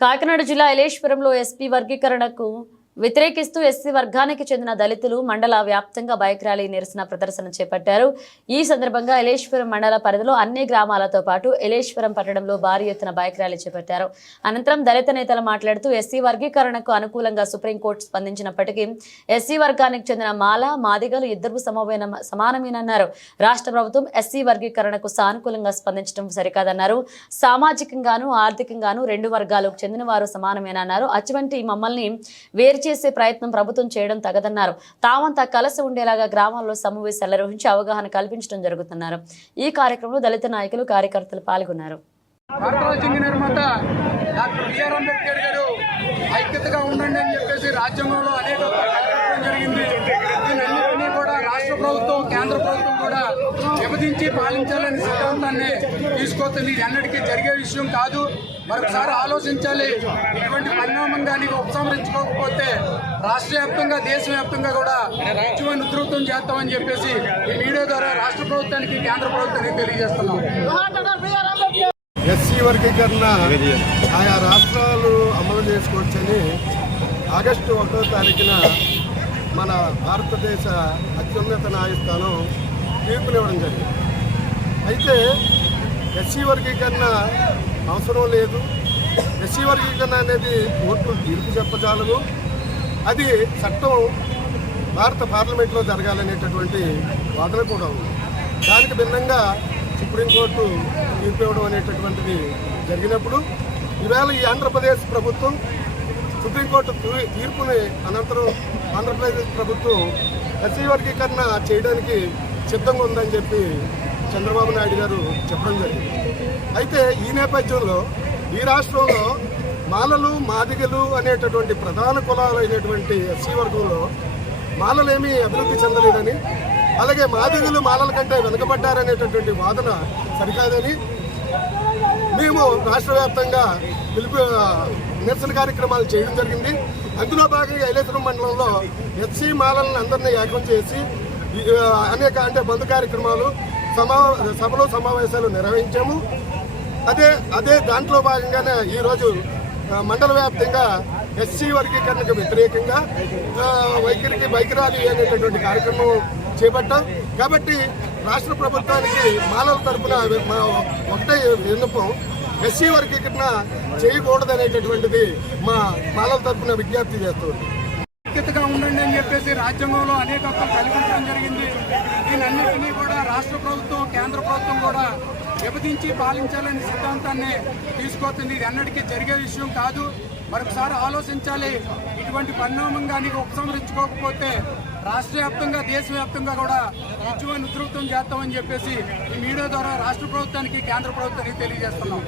కాకినాడ జిల్లా ఎలేశ్వరంలో ఎస్పీ వర్గీకరణకు వ్యతిరేకిస్తూ ఎస్సీ వర్గానికి చెందిన దళితులు మండల వ్యాప్తంగా బైక్ ర్యాలీ నిరసన ప్రదర్శన చేపట్టారు. ఈ సందర్భంగా ఎలేశ్వరం మండల పరిధిలో అన్ని గ్రామాలతో పాటు ఎలేశ్వరం పట్టణంలో భారీ ఎత్తున బైక్ ర్యాలీ చేపట్టారు. అనంతరం దళిత నేతలు మాట్లాడుతూ ఎస్సీ వర్గీకరణకు అనుకూలంగా సుప్రీంకోర్టు స్పందించినప్పటికీ ఎస్సీ వర్గానికి చెందిన మాల మాదిగలు ఇద్దరు సమానమేనన్నారు. రాష్ట్ర ప్రభుత్వం ఎస్సీ వర్గీకరణకు సానుకూలంగా స్పందించడం సరికాదన్నారు. సామాజికంగాను ఆర్థికంగాను రెండు వర్గాలకు చెందిన వారు సమానమేనన్నారు. అటువంటి మమ్మల్ని వేరు చేసే ప్రయత్నం ప్రభుత్వం చేయడం తగదన్నారు. తామంతా కలిసి ఉండేలాగా గ్రామాల్లో సమావేశాలు నిర్వహించి అవగాహన కల్పించడం జరుగుతున్నారు. ఈ కార్యక్రమంలో దళిత నాయకులు కార్యకర్తలు పాల్గొన్నారు. ఐక్యతగా ఉండండి అని చెప్పేసి రాజ్యాంగంలో అనేక జరిగింది. దీనన్నింటినీ కూడా రాష్ట్ర ప్రభుత్వం కేంద్ర ప్రభుత్వం కూడా విభజించి పాలించాలనే సిద్ధాంతాన్ని తీసుకొస్తుంది. ఇది అన్నిటికీ జరిగే విషయం కాదు. మరొకసారి ఆలోచించాలి. ఇటువంటి పరిణామం కానీ ఉపసంహరించుకోకపోతే రాష్ట్ర వ్యాప్తంగా దేశవ్యాప్తంగా కూడా ఉద్యమాన్ని ఉధృతం చేస్తామని చెప్పేసి ఈ మీడియా ద్వారా రాష్ట్ర ప్రభుత్వానికి కేంద్ర ప్రభుత్వానికి తెలియజేస్తున్నాం. ఎస్సీ వర్గీకరణ ఆయా రాష్ట్రాలు అమలు చేసుకోవచ్చని ఆగస్టు 1వ తారీఖున మన భారతదేశ అత్యున్నత న్యాయస్థానం తీర్పునివ్వడం జరిగింది. అయితే ఎస్సీ వర్గీకరణ అవసరం లేదు, ఎస్సీ వర్గీకరణ అనేది కోర్టులు తీర్పు చెప్పజాలము, అది చట్టం భారత పార్లమెంట్లో జరగాలనేటటువంటి వాదన కూడా ఉంది. దానికి భిన్నంగా సుప్రీంకోర్టు తీర్పు ఇవ్వడం అనేటటువంటిది జరిగినప్పుడు ఈవేళ ఈ ఆంధ్రప్రదేశ్ ప్రభుత్వం సుప్రీంకోర్టు తీర్పుని అనంతరం ఆంధ్రప్రదేశ్ ప్రభుత్వం ఎస్సీ వర్గీకరణ చేయడానికి సిద్ధంగా ఉందని చెప్పి చంద్రబాబు నాయుడు గారు చెప్పడం జరిగింది. అయితే ఈ నేపథ్యంలో ఈ రాష్ట్రంలో మాలలు మాదిగలు అనేటటువంటి ప్రధాన కులాలు అయినటువంటి ఎస్సీ వర్గంలో మాలలేమీ అభివృద్ధి చెందలేదని, అలాగే మాదిగలు మాలల కంటే వెనుకబడ్డారనేటటువంటి వాదన సరికాదని మేము రాష్ట్ర వ్యాప్తంగా నిరసన కార్యక్రమాలు చేయడం జరిగింది. అందులో భాగంగా ఎలేశ్వరం మండలంలో ఎస్సీ మాలలను అందరినీ ఏకం చేసి అనేక బంధు కార్యక్రమాలు సభలు సమావేశాలు నిర్వహించాము. అదే దాంట్లో భాగంగానే ఈరోజు మండల వ్యాప్తంగా ఎస్సీ వర్గీకరణకు వ్యతిరేకంగా బైక్ ర్యాలీ అనేటటువంటి కార్యక్రమం చేపట్టాం. కాబట్టి రాష్ట్ర ప్రభుత్వానికి మాలల తరఫున ఒకటే విన్నపం, ఎస్సీ వర్గీకరణ చేయకూడదనేటటువంటిది మా మాలల తరఫున విజ్ఞప్తి చేస్తుంది. ఐక్యతగా ఉండండి అని చెప్పేసి రాజ్యాంగంలో అనేక హక్కులు కల్పించడం జరిగింది. దీనన్నింటినీ కూడా రాష్ట్ర ప్రభుత్వం కేంద్ర ప్రభుత్వం కూడా విభజించి పాలించాలనే సిద్ధాంతాన్ని తీసుకొస్తుంది. ఇది అన్నిటికీ జరిగే విషయం కాదు. మరొకసారి ఆలోచించాలి. ఇటువంటి పరిణామం కానీ ఉపసంహరించుకోకపోతే రాష్ట్ర వ్యాప్తంగా దేశవ్యాప్తంగా కూడా ఉద్యమాన్ని ఉధృతం చేస్తామని చెప్పేసి ఈ మీడియా ద్వారా రాష్ట్ర ప్రభుత్వానికి కేంద్ర ప్రభుత్వానికి తెలియజేస్తున్నాం.